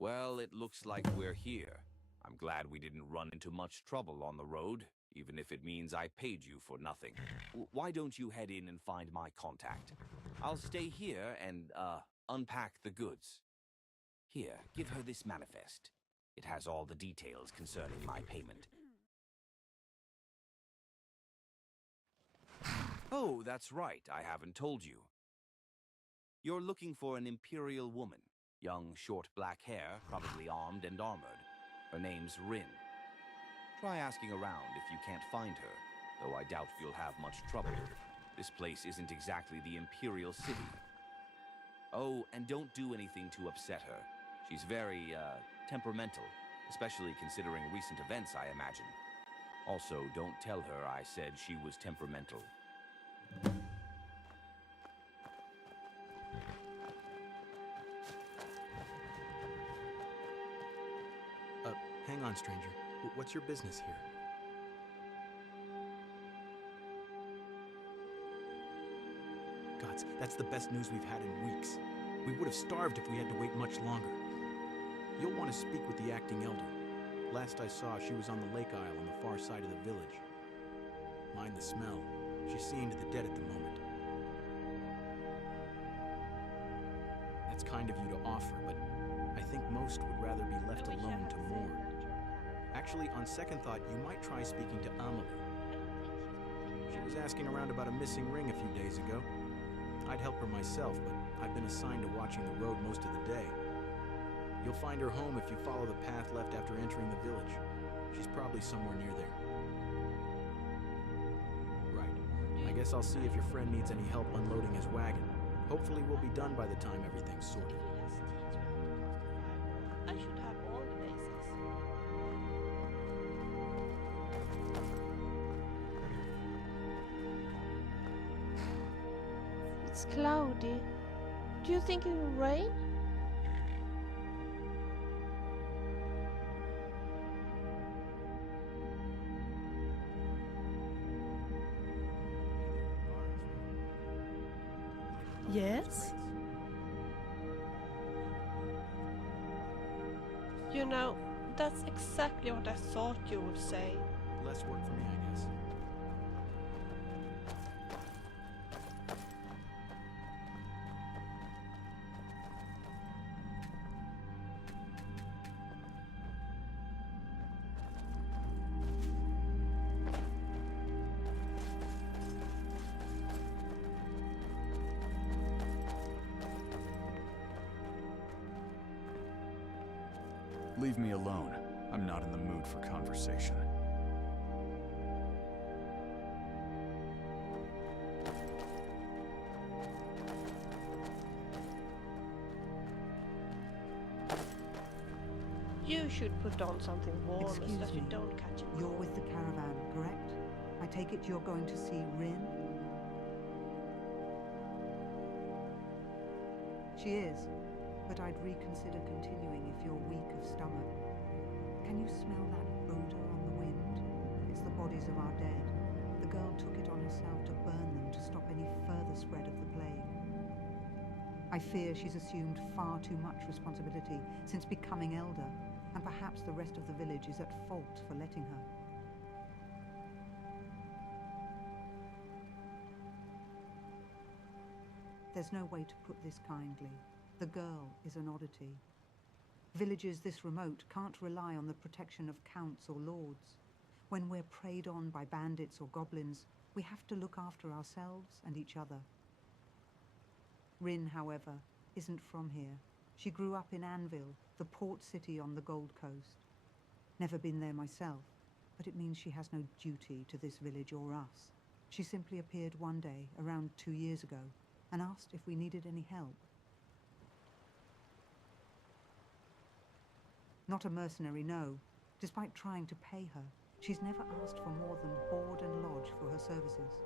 Well, it looks like we're here. I'm glad we didn't run into much trouble on the road, even if it means I paid you for nothing. Why don't you head in and find my contact? I'll stay here and, unpack the goods. Here, give her this manifest. It has all the details concerning my payment. Oh, that's right, I haven't told you. You're looking for an imperial woman. Young, short black hair, probably armed and armored. Her name's Rin. Try asking around if you can't find her, though I doubt you'll have much trouble. This place isn't exactly the imperial city. Oh, and don't do anything to upset her. She's very, temperamental, especially considering recent events, I imagine. Also, don't tell her I said she was temperamental. Hang on, stranger. What's your business here? Gods, that's the best news we've had in weeks. We would have starved if we had to wait much longer. You'll want to speak with the acting elder. Last I saw, she was on the lake isle on the far side of the village. Mind the smell. She's seeing to the dead at the moment. That's kind of you to offer, but I think most would rather be left alone to mourn. Actually, on second thought, you might try speaking to Amelie. She was asking around about a missing ring a few days ago. I'd help her myself, but I've been assigned to watching the road most of the day. You'll find her home if you follow the path left after entering the village. She's probably somewhere near there. Right. I guess I'll see if your friend needs any help unloading his wagon. Hopefully we'll be done by the time everything's sorted. I should have all the basics. It's cloudy. Do you think it will rain? Yes? You know, that's exactly what I thought you would say. Less work for me, I guess. Leave me alone. I'm not in the mood for conversation. You should put on something warm so Excuse that you me. don't catch a You're cold. with the caravan, correct? I take it you're going to see Rin? She is, but I'd reconsider continuing if you're weak of stomach. Can you smell that odor on the wind? It's the bodies of our dead. The girl took it on herself to burn them to stop any further spread of the plague. I fear she's assumed far too much responsibility since becoming elder, and perhaps the rest of the village is at fault for letting her. There's no way to put this kindly. The girl is an oddity. Villages this remote can't rely on the protection of counts or lords. When we're preyed on by bandits or goblins, we have to look after ourselves and each other. Rin, however, isn't from here. She grew up in Anvil, the port city on the Gold Coast. Never been there myself, but it means she has no duty to this village or us. She simply appeared one day, around 2 years ago, and asked if we needed any help. Not a mercenary, no. Despite trying to pay her, she's never asked for more than board and lodge for her services.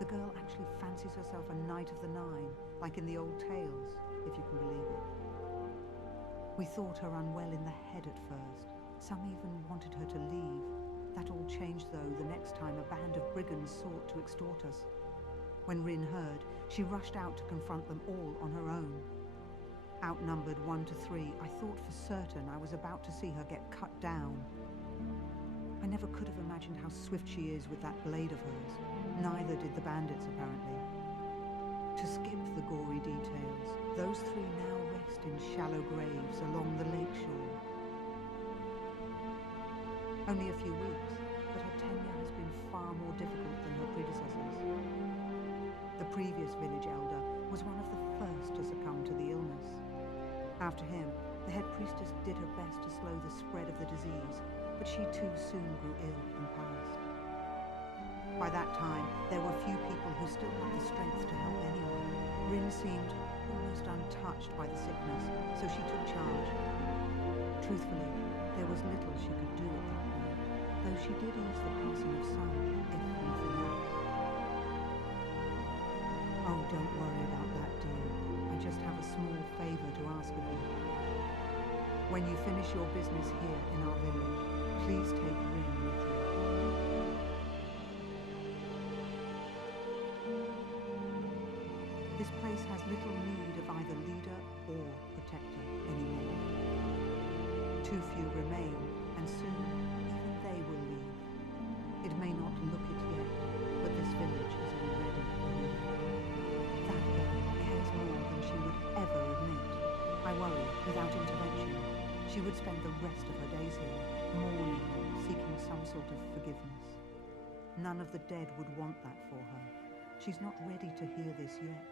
The girl actually fancies herself a knight of the Nine, like in the old tales, if you can believe it. We thought her unwell in the head at first. Some even wanted her to leave. That all changed, though, the next time a band of brigands sought to extort us. When Rin heard, she rushed out to confront them all on her own. outnumbered 1 to 3, I thought for certain I was about to see her get cut down. I never could have imagined how swift she is with that blade of hers. Neither did the bandits, apparently. To skip the gory details, those 3 now rest in shallow graves along the lake shore. Only a few weeks, but her tenure has been far more difficult than her predecessors. The previous village elder was one of the first to succumb to the illness. After him, the head priestess did her best to slow the spread of the disease, but she too soon grew ill and passed. By that time, there were few people who still had the strength to help anyone. Rin seemed almost untouched by the sickness, so she took charge. Truthfully, there was little she could do at that point, though she did ease the passing of some, if nothing else. Oh, don't worry about that, dear. I just have a small favor to ask of you. When you finish your business here in our village, please take Rin with you. This place has little need of either leader or protector anymore. Too few remain, and soon even they will leave. It may not look it yet, but this village is already ruined. That girl cares more than she would ever admit. I worry, without intervention, she would spend the rest of her days here, mourning or seeking some sort of forgiveness. None of the dead would want that for her. She's not ready to hear this yet,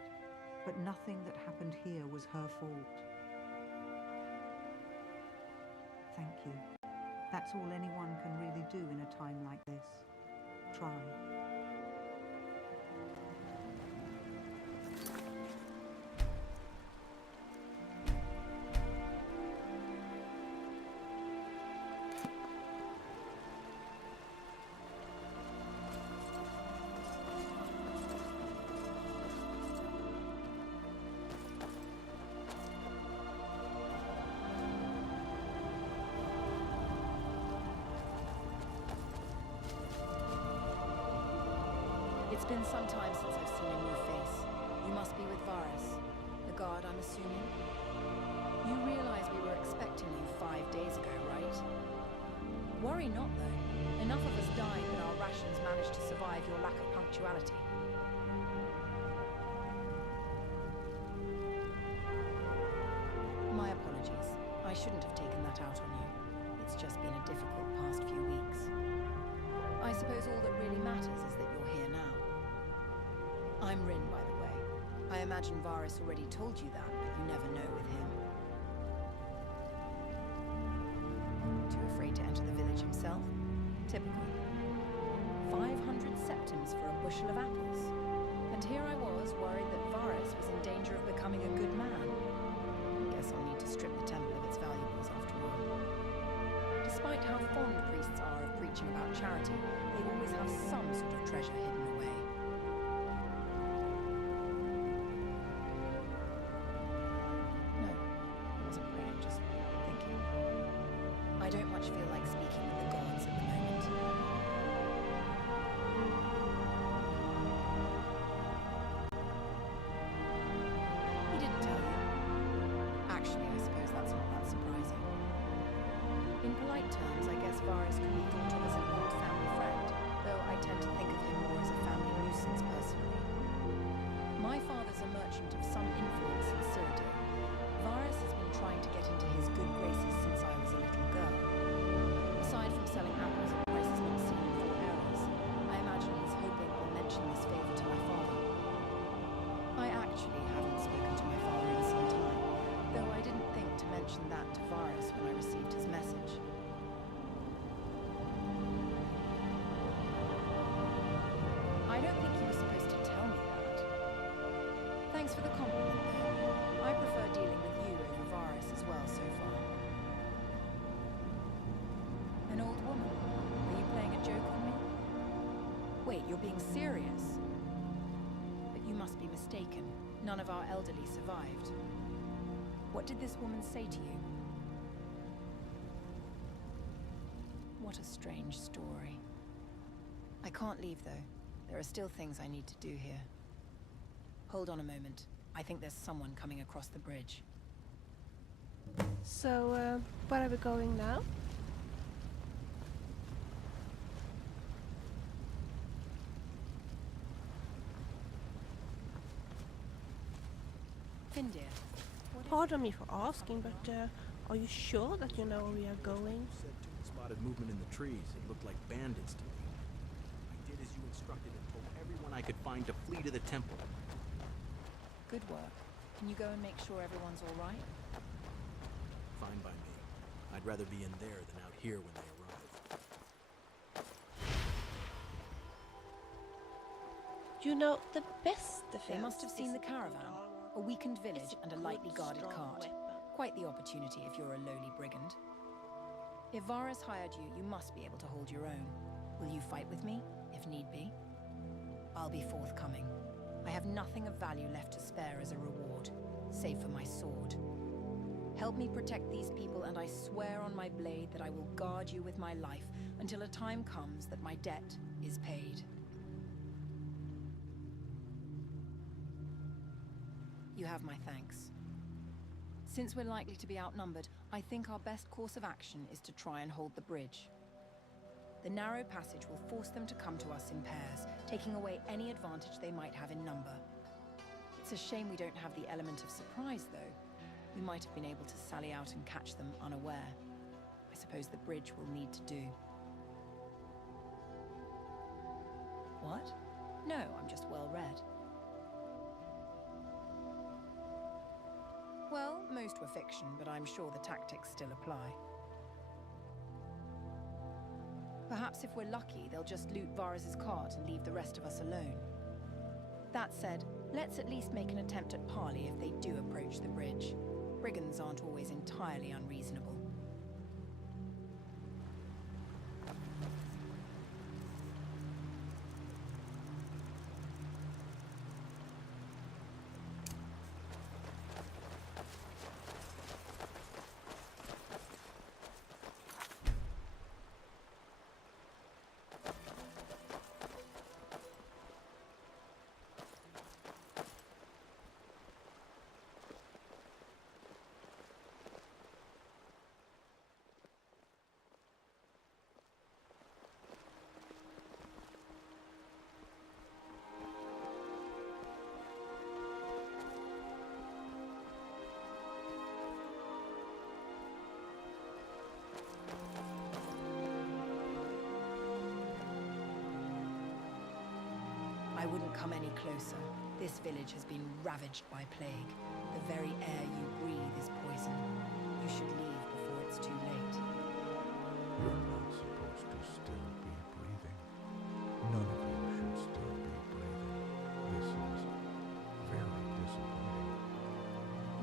but nothing that happened here was her fault. Thank you. That's all anyone can really do in a time like this. Try. It's been some time since I've seen a new face. You must be with Varus. The guard, I'm assuming? You realize we were expecting you 5 days ago, right? Worry not, though. Enough of us died that our rations managed to survive your lack of punctuality. My apologies. I shouldn't have taken that out on you. It's just been a difficult past few weeks. I suppose all that really matters is that you're here now. I'm Rin, by the way. I imagine Varus already told you that, but you never know with him. Too afraid to enter the village himself? Typical. 500 septims for a bushel of apples. And here I was, worried that Varus was in danger of becoming a good man. Guess I'll need to strip the temple of its valuables after all. Despite how fond priests are of preaching about charity, they always have some sort of treasure hidden away. No, I wasn't praying, just thinking. I don't much feel like speaking with the gods at the moment. He didn't tell you. Actually, I suppose that's not that surprising. In polite terms, I guess Varus could be thought of as an old family friend, though I tend to think of him more as a family nuisance personally. My father's a merchant of some influence in Cyrodiil. Varus has been trying to get into his good graces since I was a little girl. Aside from selling apples at prices not seen in 4 eras, I imagine he's hoping I'll mention this favor to my father. I actually haven't spoken to my father in some time, though I didn't think to mention that to Varus when I received his message. I don't think you were supposed to tell me that. Thanks for the compliment, though. I prefer dealing with you over Varus as well so far. An old woman? Are you playing a joke on me? Wait, you're being serious? But you must be mistaken. None of our elderly survived. What did this woman say to you? What a strange story. I can't leave, though. There are still things I need to do here. Hold on a moment. I think there's someone coming across the bridge. So, where are we going now? Findir. Pardon me for asking, but are you sure that you know where we are going? Said too, spotted movement in the trees. It looked like bandits to me. I did as you instructed and told everyone I could find to flee to the temple. Good work. Can you go and make sure everyone's all right? Fine by me. I'd rather be in there than out here when they arrive. You know, the best defense. They must have seen the is caravan, a weakened village and a lightly guarded cart. Quite the opportunity if you're a lowly brigand. If Varus hired you, you must be able to hold your own. Will you fight with me, if need be? I'll be forthcoming. I have nothing of value left to spare as a reward, save for my sword. Help me protect these people, and I swear on my blade that I will guard you with my life until a time comes that my debt is paid. You have my thanks. Since we're likely to be outnumbered, I think our best course of action is to try and hold the bridge. The narrow passage will force them to come to us in pairs, taking away any advantage they might have in number. It's a shame we don't have the element of surprise, though. We might have been able to sally out and catch them unaware. I suppose the bridge will need to do. What? No, I'm just well read. Well, most were fiction, but I'm sure the tactics still apply. Perhaps if we're lucky, they'll just loot Varus's cart and leave the rest of us alone. That said, let's at least make an attempt at parley if they do approach the bridge. Brigands aren't always entirely unreasonable. I wouldn't come any closer. This village has been ravaged by plague. The very air you breathe is poison. You should leave before it's too late. You're not supposed to still be breathing. None of you should still be breathing. This is very disappointing.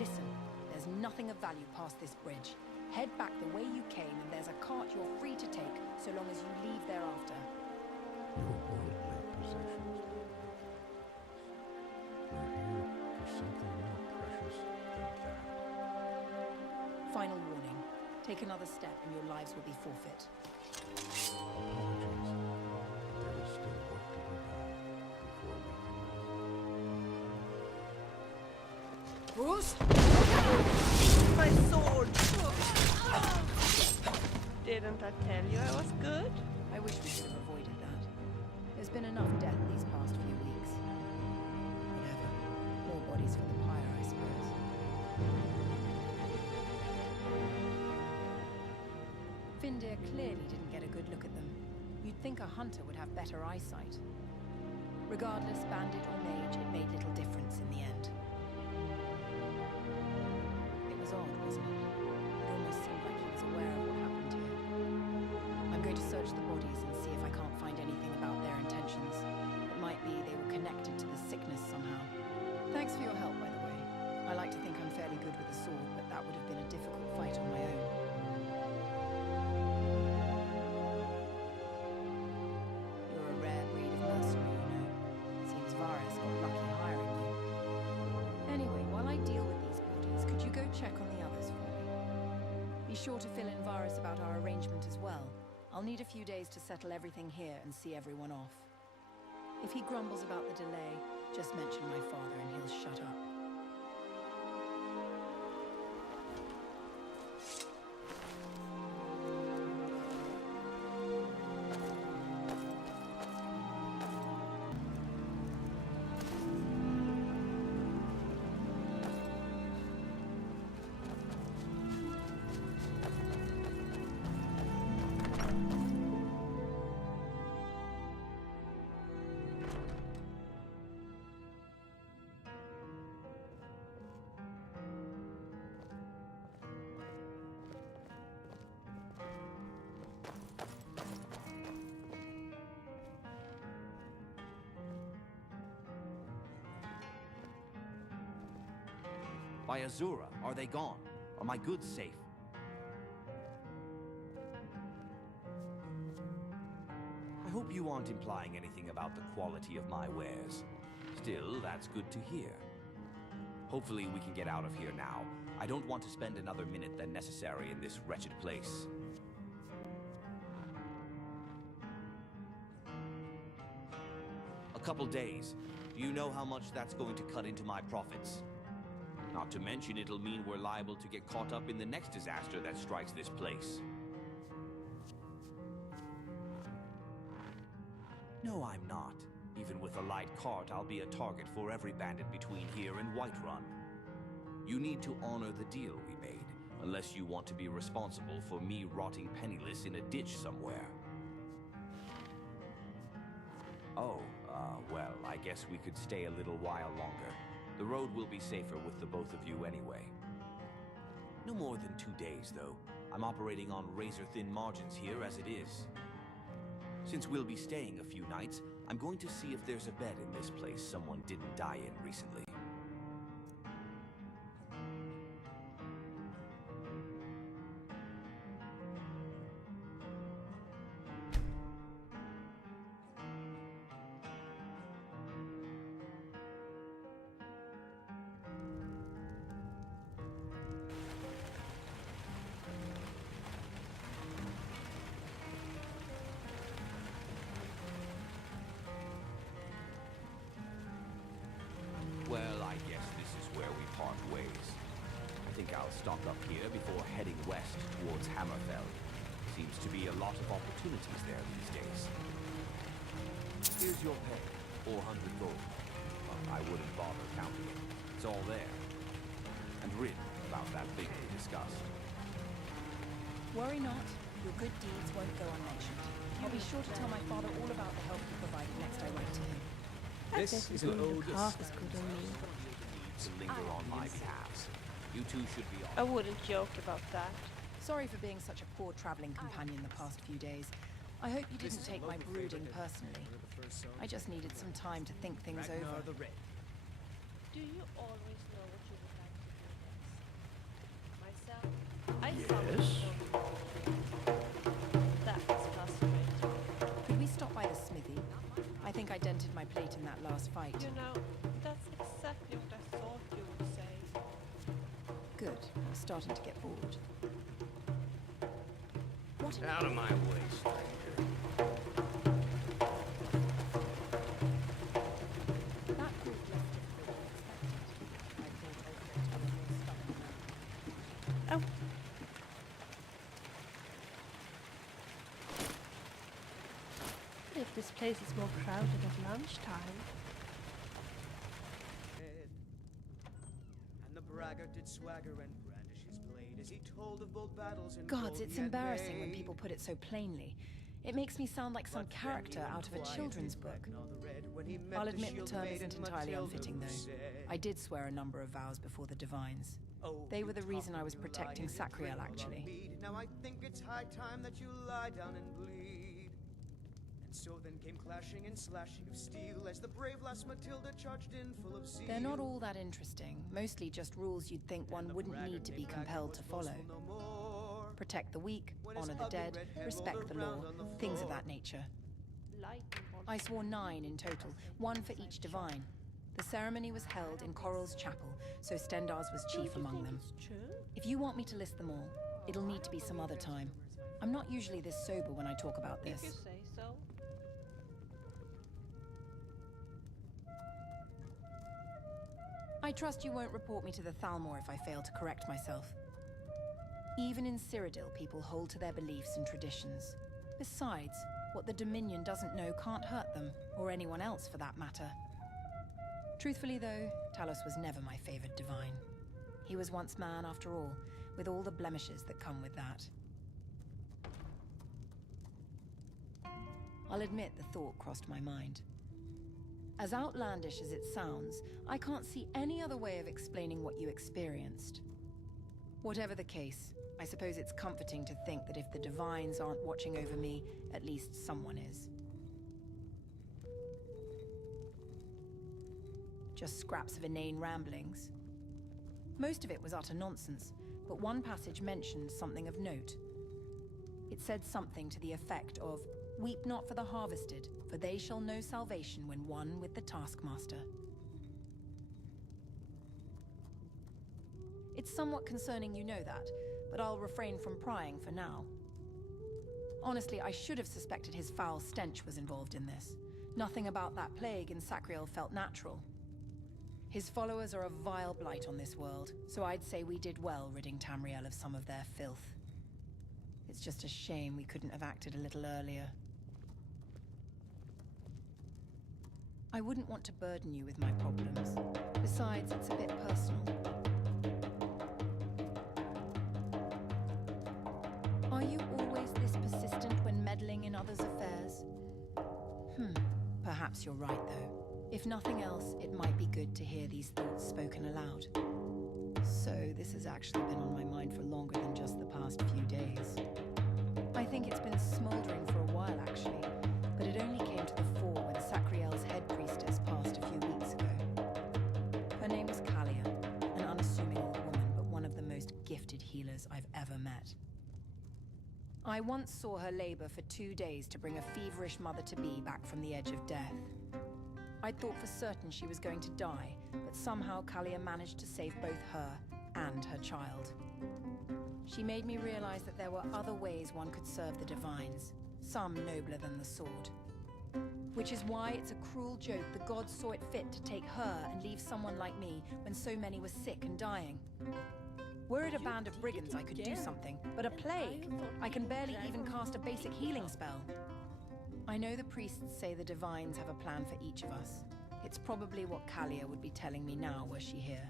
Listen, there's nothing of value past this bridge. Head back the way you came and there's a cart you're free to take so long as you leave thereafter. Your worldly possessions. We're here for something more precious than that. Final warning. Take another step and your lives will be forfeit. Apologies, but there is still work to be done before we can... Bruce! My sword! Didn't I tell you I was good? I wish we could have avoided that. There's been enough death these past few weeks. Whatever. More bodies for the pyre, I suppose. Findir clearly didn't get a good look at them. You'd think a hunter would have better eyesight. Regardless, bandit or mage, it made little difference in the end. It was odd, wasn't it? It almost seemed like he was aware of what happened here. I'm going to search the bodies and see if I can't find anything about their intentions. It might be they were connected to the sickness somehow. Thanks for your help, by the way. I like to think I'm fairly good with a sword, but that would have been a difficult fight on my own. You're a rare breed of mercenary, you know. Seems Varus got lucky hiring you. Anyway, while I deal with these bodies, could you go check on the others for me? Be sure to fill in Varus about our arrangement as well. I'll need a few days to settle everything here and see everyone off. If he grumbles about the delay, just mention my father and he'll shut up. By Azura, are they gone? Are my goods safe? I hope you aren't implying anything about the quality of my wares. Still, that's good to hear. Hopefully we can get out of here now. I don't want to spend another minute than necessary in this wretched place. A couple days. Do you know how much that's going to cut into my profits? Not to mention it'll mean we're liable to get caught up in the next disaster that strikes this place. No, I'm not. Even with a light cart, I'll be a target for every bandit between here and Whiterun. You need to honor the deal we made, unless you want to be responsible for me rotting penniless in a ditch somewhere. Oh, well, I guess we could stay a little while longer. The road will be safer with the both of you anyway. No more than 2 days, though. I'm operating on razor-thin margins here as it is. Since we'll be staying a few nights, I'm going to see if there's a bed in this place someone didn't die in recently. Well, I guess this is where we part ways. I think I'll stock up here before heading west towards Hammerfell. Seems to be a lot of opportunities there these days. Here's your pay, 400 gold. Well, I wouldn't bother counting it. It's all there. And rid about that thing we discussed. Worry not. Your good deeds won't go unmentioned. I'll be sure to tell my father all about the help you provided next I write to him. This is an old half as good on me. To linger on my behalf. You two should be on. I wouldn't joke about that. Sorry for being such a poor traveling companion the past few days. I hope you didn't take my brooding personally. I just needed some time to think things over. Do you always know what you would like to do next? Myself, I That's frustrating. Could we stop by the smithy? I think I dented my plate in that last fight. You know, that's exactly what I thought you would say. Good. I'm starting to get bored. What? Out of my way, stranger. That proved less difficult than expected. I thought I was going to be more stubborn now. Oh. If this place is more crowded at lunchtime. And the braggart did swagger and brandish his blade as he told of bold battles and Gods, it's embarrassing when people put it so plainly. It makes me sound like some character out of a children's book. I'll admit the term isn't entirely unfitting, though. I did swear a number of vows before the Divines. They were the reason I was protecting Sacriel, actually. Now I think it's high time that you lie down and bleed. And so then came clashing and slashing of steel as the brave lass Matilda charged in full of zeal. They're not all that interesting. Mostly just rules you'd think one wouldn't need to be compelled to follow. Protect the weak, honor the dead, respect the law, things of that nature. I swore 9 in total, 1 for each divine. The ceremony was held in Coral's chapel, so Stendar's was chief among them. If you want me to list them all, it'll need to be some other time. I'm not usually this sober when I talk about this. If you say so. I trust you won't report me to the Thalmor if I fail to correct myself. Even in Cyrodiil, people hold to their beliefs and traditions. Besides, what the Dominion doesn't know can't hurt them, or anyone else for that matter. Truthfully though, Talos was never my favored divine. He was once man after all, with all the blemishes that come with that. I'll admit the thought crossed my mind. As outlandish as it sounds, I can't see any other way of explaining what you experienced. Whatever the case, I suppose it's comforting to think that if the Divines aren't watching over me, at least someone is. Just scraps of inane ramblings. Most of it was utter nonsense, but one passage mentioned something of note. It said something to the effect of, "Weep not for the harvested, for they shall know salvation when one with the taskmaster." It's somewhat concerning you know that, but I'll refrain from prying for now. Honestly, I should have suspected his foul stench was involved in this. Nothing about that plague in Sacriel felt natural. His followers are a vile blight on this world, so I'd say we did well ridding Tamriel of some of their filth. It's just a shame we couldn't have acted a little earlier. I wouldn't want to burden you with my problems. Besides, it's a bit personal. Are you always this persistent when meddling in others' affairs? Perhaps you're right, though. If nothing else, it might be good to hear these thoughts spoken aloud. So, this has actually been on my mind for longer than just the past few days. I think it's been smoldering for a while, actually, but it only came to the fore when Sacriel's head priestess passed a few weeks ago. Her name was Kalia, an unassuming old woman, but one of the most gifted healers I've ever met. I once saw her labor for 2 days to bring a feverish mother-to-be back from the edge of death. I'd thought for certain she was going to die, but somehow Kalia managed to save both her and her child. She made me realize that there were other ways one could serve the divines, some nobler than the sword. Which is why it's a cruel joke the gods saw it fit to take her and leave someone like me when so many were sick and dying. Were it a band of brigands, I could do something, but a plague? I can barely even cast a basic healing spell. I know the priests say the divines have a plan for each of us. It's probably what Kalia would be telling me now were she here,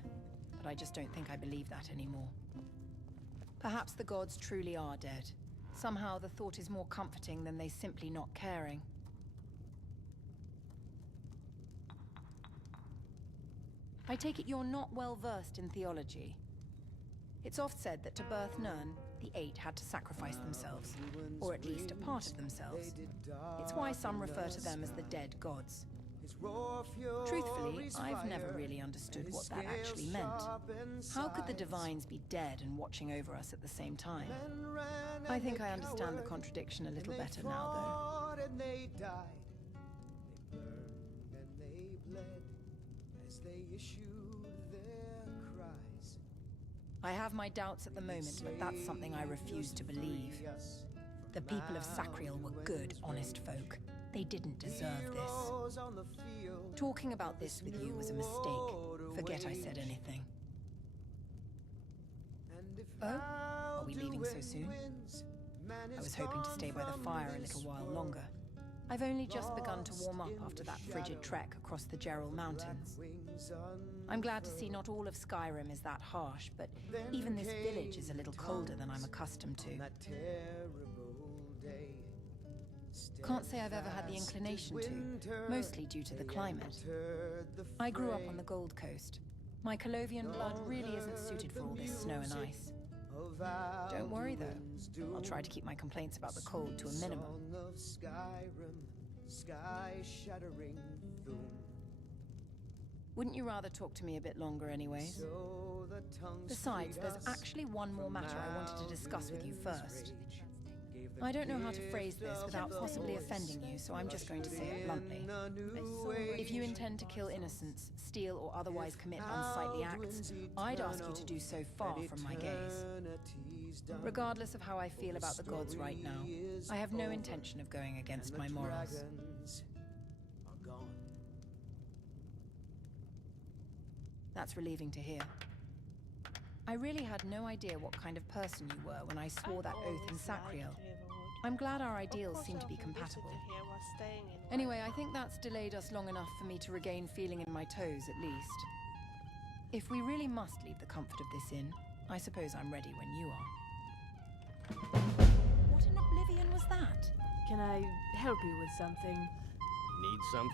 but I just don't think I believe that anymore. Perhaps the gods truly are dead. Somehow the thought is more comforting than they simply not caring. I take it you're not well versed in theology. It's oft said that to birth Nirn, the 8 had to sacrifice themselves, or at least a part of themselves. It's why some refer to them as the dead gods. Truthfully, I've never really understood what that actually meant. How could the divines be dead and watching over us at the same time? I think I understand the contradiction a little better now, though. They died, they burned and they bled as they issued their cries. I have my doubts at the moment, but that's something I refuse to believe. The people of Sacriel were good, honest folk. They didn't deserve this. Talking about this with you was a mistake. Forget I said anything. Oh? Are we leaving so soon? I was hoping to stay by the fire a little while longer. I've only just begun to warm up after that frigid trek across the Gerald Mountains. I'm glad to see not all of Skyrim is that harsh, but even this village is a little colder than I'm accustomed to. Can't say I've ever had the inclination to, mostly due to the climate. I grew up on the Gold Coast. My Colovian blood really isn't suited for all this snow and ice. Don't worry though, I'll try to keep my complaints about the cold to a minimum. Wouldn't you rather talk to me a bit longer anyways? Besides, there's actually one more matter I wanted to discuss with you first. I don't know how to phrase this without possibly offending you, so I'm just going to say it bluntly. If you intend to kill innocents, steal or otherwise commit unsightly acts, I'd ask you to do so far from my gaze. Regardless of how I feel about the gods right now, I have no intention of going against my morals. That's relieving to hear. I really had no idea what kind of person you were when I swore that oath in Sacriel. I'm glad our ideals seem to be compatible. Anyway, I think that's delayed us long enough for me to regain feeling in my toes, at least. If we really must leave the comfort of this inn, I suppose I'm ready when you are. What in oblivion was that? Can I help you with something? Need some?